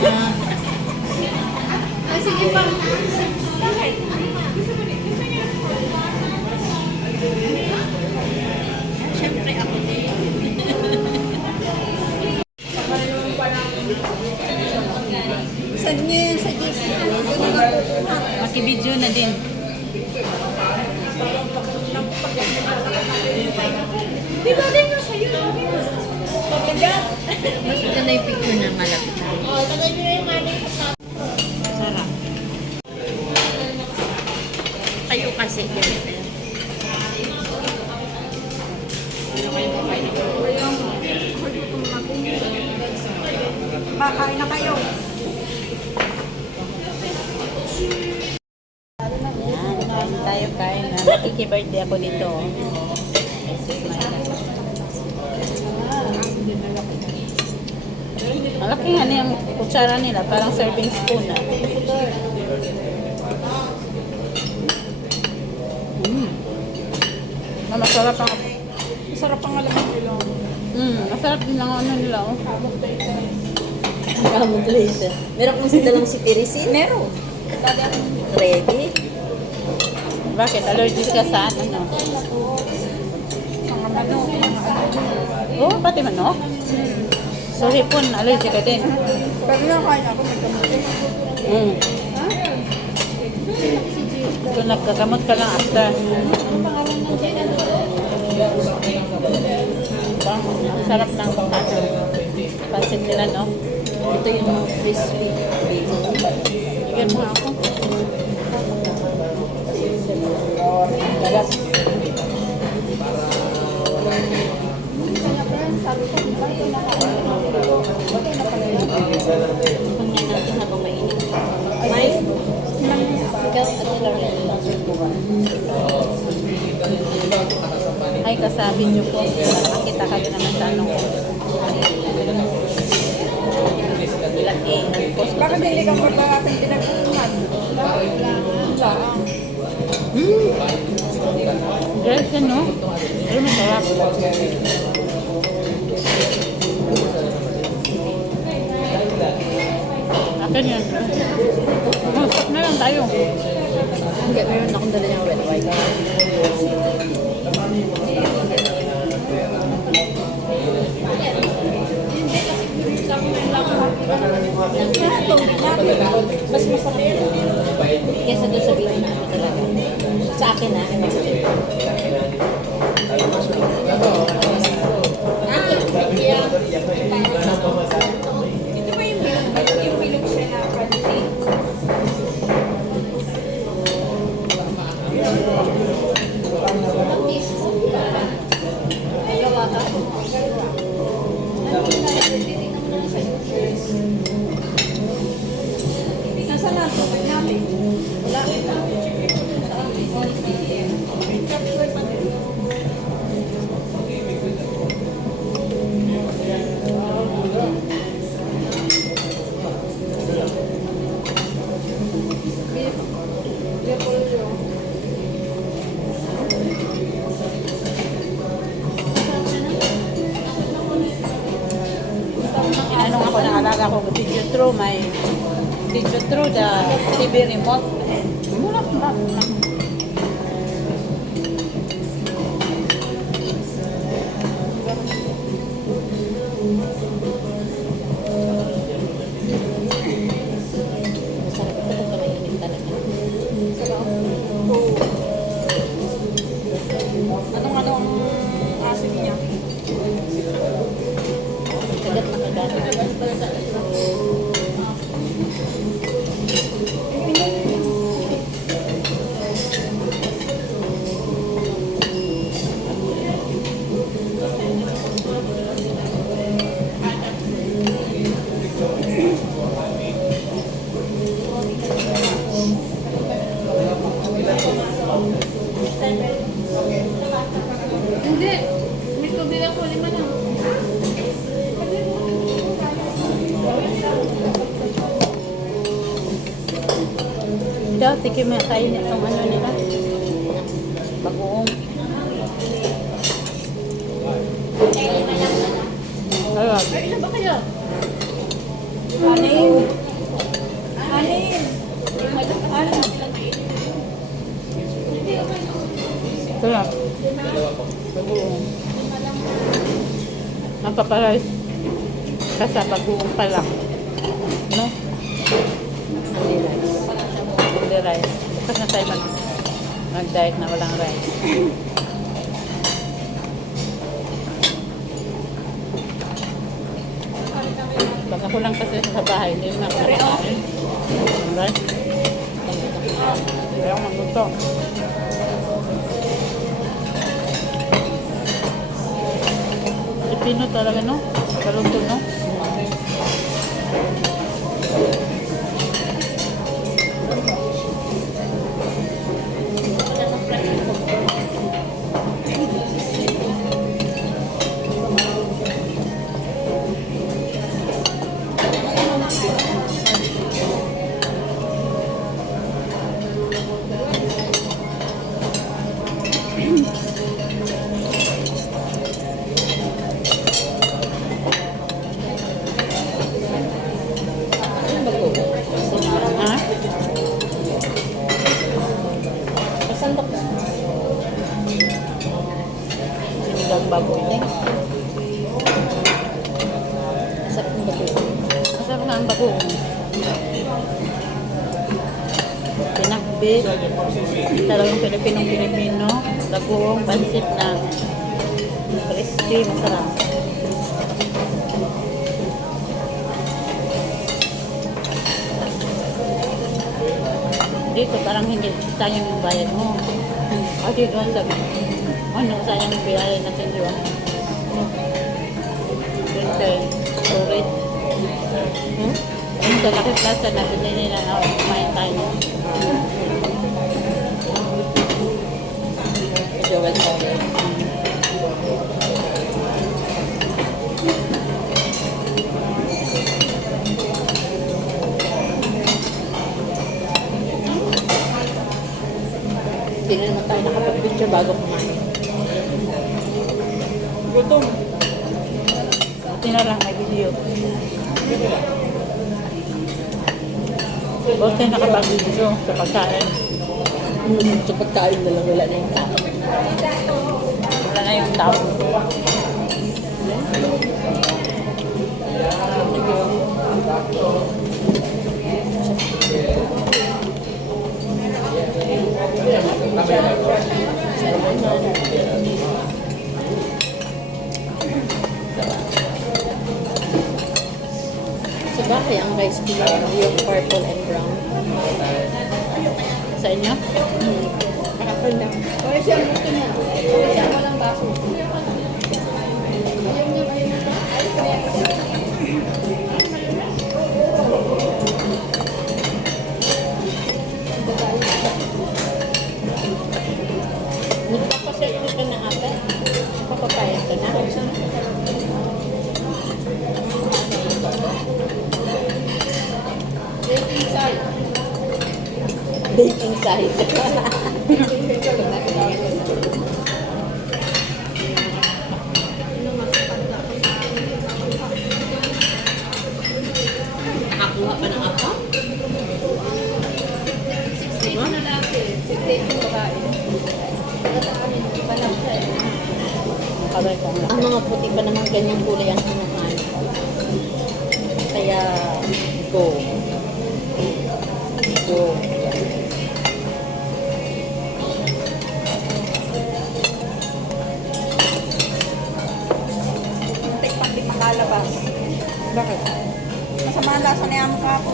Ah, Sige pa. Siyempre ako din. Saan niyo yan sa GC? Ito na nakukuha. makibidyo na din. Di ba rin na sa'yo? Pagkagat. Mas maganda yung picture na malapit. Oo, tagay nyo yung money. Sarap. Kayo kasi, ganito. Bakain na kayo. Yan, kain tayo, kain na. Makiki-birthday ako dito. Malaki nga niya ang kutsara nila, parang serving spoon na. Masarap ang Masarap ang alam nila. masarap din ang ano nila. Oh. Kamot later. Meron kong sindalang si Teresin? Meron. Ready? Bakit? Allergic ka sa ano? Mga manok. Oh, pati manok? So, hipon, allergic ka din. Pero nakain ako, may kamuti. Kung nagkakamot ka lang after. Ang sarap ng ano, pansit nila, no? Ito yung crispy bacon. Bigyan mo ako. Kunin natin habang mainit. May, ikaw at Lorraine. Ay, kasabi niyo po. Makita kayo naman sa ano ko. Laki. Post ko Bakit sa hindi ka Facebook. pa natin pinagkuhan? Girls, yan, no? Pero masarap. Akin yan. Stop na lang tayo. Hindi, meron akong dala niyang red wine. Mas masarap kesa doon sa bibi na ako talaga. Sa akin na. Ito ba yung bilog siya na pansin? Nasaan na ito? May namin. Wala. Inanong ako ng alaga ko, did you throw the TV remote? Mura. Masarap ito kung mainit talaga. Anong asin niya? Kagat na kagat. Hindi. May tubig ako, 5 lang. Ikaw, tikim mo tayo nitong ano nila. Bagoong. Sarap. Ay, isa ba kayo? Anin. Anin. Ano? Sarap. Bagoong. Napaparais. Kasi bagoong pa lang. No? Only rice. Hindi rice. Bukas na tayo mag-diet na walang rice. Baka ko lang kasi sa bahay, hindi naman ako nakakain. Alright? Hindi ako magluto. Pilipino talaga, no? Kaluto, no? Ano ba ko? Ha? Saan ba ko? Sinigang baboy. Sarap ng bago. Masarap nga ang bagoong. Pinakbit. Talagang Pilipinong-Pilipino. Bagoong, pansit na crispy, masarap. Dito parang hindi sayang yung bayad mo. Kasi doon sabi, ano sayang yung bayad natin doon. Doon sa storage. Doon sa Lucky Plaza na binili nila na kumain tayo. Medyo welcome. Hindi na naman tayo nakapag-picture bago kumain. Gutom. Buti na lang may video. Buti nakapag-video sa pagkain. Sa pagkain na lang, wala na yung tao. Wala na yung tao. Sa bahay, ang rice cooker, yung purple and brown. Sa inyo? Kakapal lang. Kaya siya ang gusto niya. Kaya siya walang baso. Ayaw niya, ayaw niya. Nagpapasaya ka na ata. Papapayag ka na. Baking side. Nakakuha pa ng apa? Diba? Kabay ko lang. Ang mga puti pa naman ganyang kulay ang kinuhaan. Kaya, go. Go. Tik-pak-tik makalabas. Bakit? Masama ang lasa niya mo kako.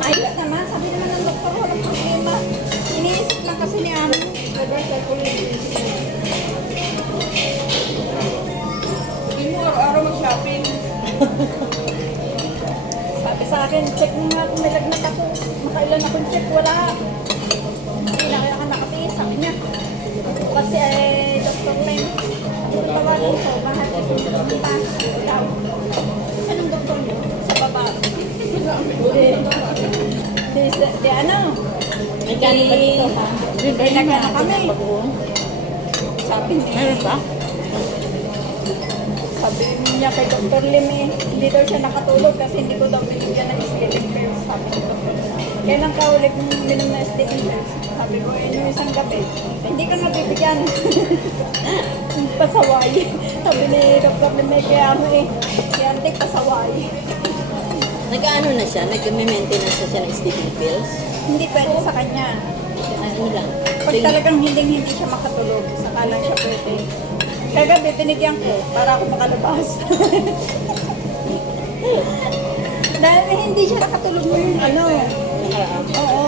Ayos naman. Sabi naman ng doktor, walang problema. Iniisip lang kasi ni Amo. Hindi mo araw-araw mag-shopping. Sabi sa akin, check mo nga kung may lagnat ako. Makailan akong check, wala. Hindi na kaya ka nakatiis, sabi niya. Kasi Dr. Len, tawagan ko, bahay ko pumunta. Ikaw. Anong doktor niyo? Sa baba. Di ano? May gano'n ba dito ha? Yun ba May yung nagana kami. bagoong? Sabi niya. Meron ba? Sabi niya kay Dr. Lim hindi daw siya nakatulog kasi hindi ko daw binigyan ng sleeping pills. Sabi ni Dr. Lim. Kailan ka ulit minom na sleeping pills? Sabi ko, yung isang gabi. Hindi ka nga bibigyan. Pasaway. Sabi ni Dr. Lim, kaya ano kaya hindi pasaway. Nag-ano na siya? Nag-maintenance na siya ng sleeping pills? Hindi pwede sa kanya. Ano lang? Pag talagang hindi siya makatulog, saka lang siya pwede. Kagabi, pinigyan ko para ako makalabas. Dahil hindi siya nakatulog mo yung ano. Oo.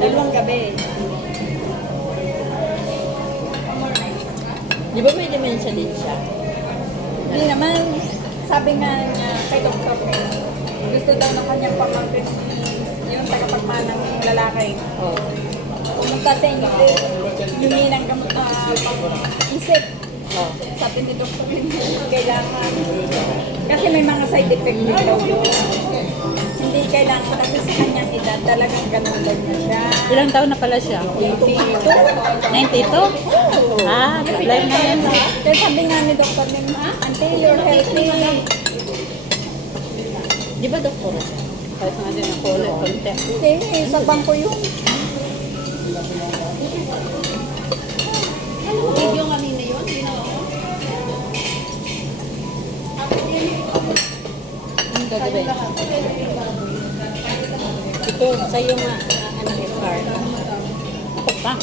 Dalawang gabi. Di ba may dementia din siya? Hindi naman, sabi nga niya kay Dr. Pen, gusto daw ng kanyang pamangkin yung tagapagmana ng lalaki. Oo. Pumunta sa inyo, humingi ng isip. Oh. Sabi ni Dr. Pen, kailangan. Kasi may mga side effect dito. Hindi kailangan kasi sa kanyang edad, talagang ganun daw niya siya. Ilang taon na pala siya? 92? Ah, live na yan. Kaya sabi nga ni Dr. Lim, Auntie, you're healthy. Di ba doktora siya? Tapos nga din ako ulit, konti. Hindi, sa bangko yun. Video kanina yun? Ginawa ko? Ang gagawin? Ito, sa'yo nga, anak yung card. Ako pa.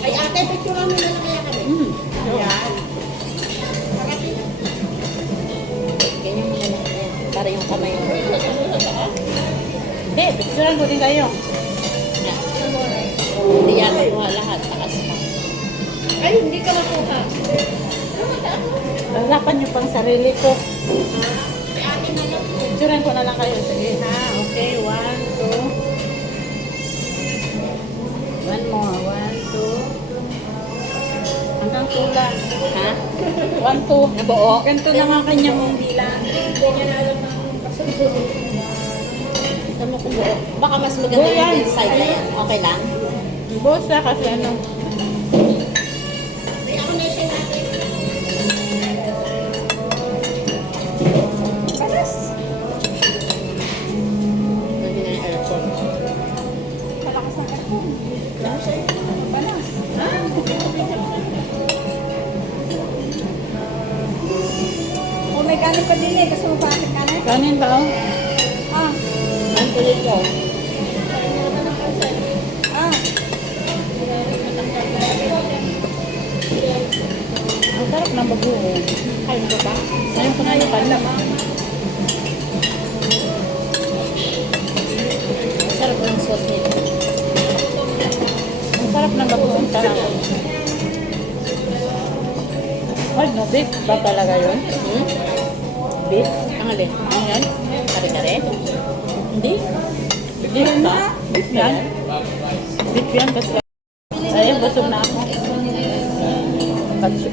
Ay, ate, picture mo na lang kaya kami. Yan. Ganyan mo na lang. Para yung kamay mo. Hindi, picturean ko din kayo. Hindi yan makuha lahat. Takas pa. Ay, hindi ka makuha. Lalapan niyo pang sarili ko. Picturean ko na lang kayo. Sige ha. Okay, 1, 2. One more. 1, 2. Hanggang 2 lang. Ha? 1, 2. Nabuo? Ganito na nga kanyang dila. Hindi niya na alam ng kasunod. Tama ko buo. Baka mas maganda Buo yan. yung inside na yan. Okay lang? Boss na kasi ano. Panas. Hindi na yung aircon. Malakas ng aircon. Panas. Oh, may kanin pa din eh. Gusto mo pa aking kanin? Kanin ba? Ah. Ang tuloy ko. Ah. Ang sarap ng bagoong. Kain ko ba? Ngayon ko na yung kanin. Sarap ng sauce nito. Ang sarap ng bagoong. Sarap. Ay, no, beef ba talaga yun? Beef? Ang alin? Ano yan? Kare-kare? Hindi. Beef ba? Beef yan? Beef yan kasi. Ayun, busog na ako.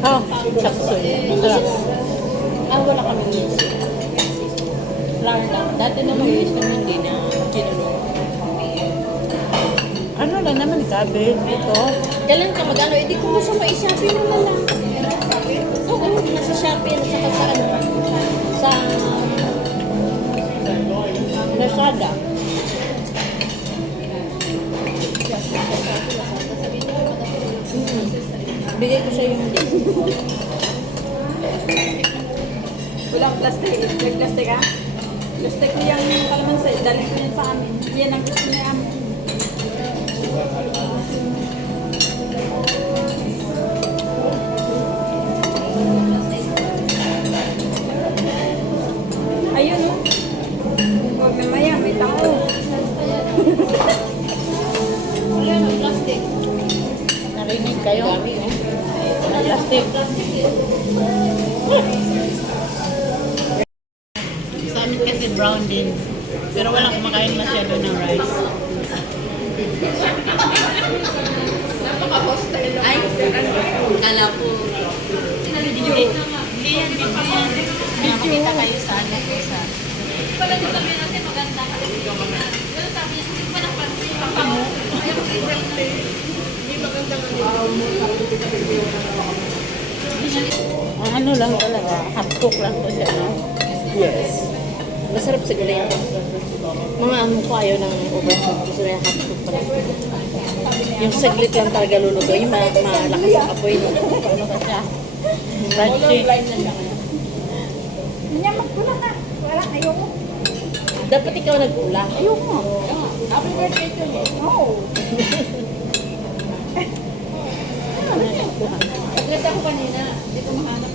Ah, chapsuy. Sarap. Wala kami miss. Flour lang. Dati naman miss naman hindi na kinulong. Ano lang naman, cabbage ito. Kailan ka mag-ano? Hindi ko gusto ma-i-shopping naman lang. Oo, nasa Shopee at saka sa ano? Sa Lazada. Bigay ko siya yung link. Walang plastic. May plastic ah. Plastic ko yung kalamansi. Dalhin ko yan sa amin. Yan ang gusto niya amin. Ayun oh. Huwag mamaya, may tao. Wala ng plastic. Narinig kayo? Dami oh. Plastic. Sa amin kasi brown din. Pero walang kumakain masyado ng rice. Ay, kala ko. Hindi yan, video yan. Makikita kayo sa ano ko sa... Ang ano lang talaga, half cook lang to siya, no? Yes. Masarap siguro yung mga amo ko ayaw ng overcook. Gusto na yung hot cook pa lang. Yung saglit lang talaga luluto. Yung malakas yung apoy. No? Ano ka siya? Crunchy. Niya, magkulang na. Wala, ayoko. Dapat ikaw nag-ula. Ayoko. Happy birthday to me. Oo. Pagkata ko kanina, hindi ko mahanap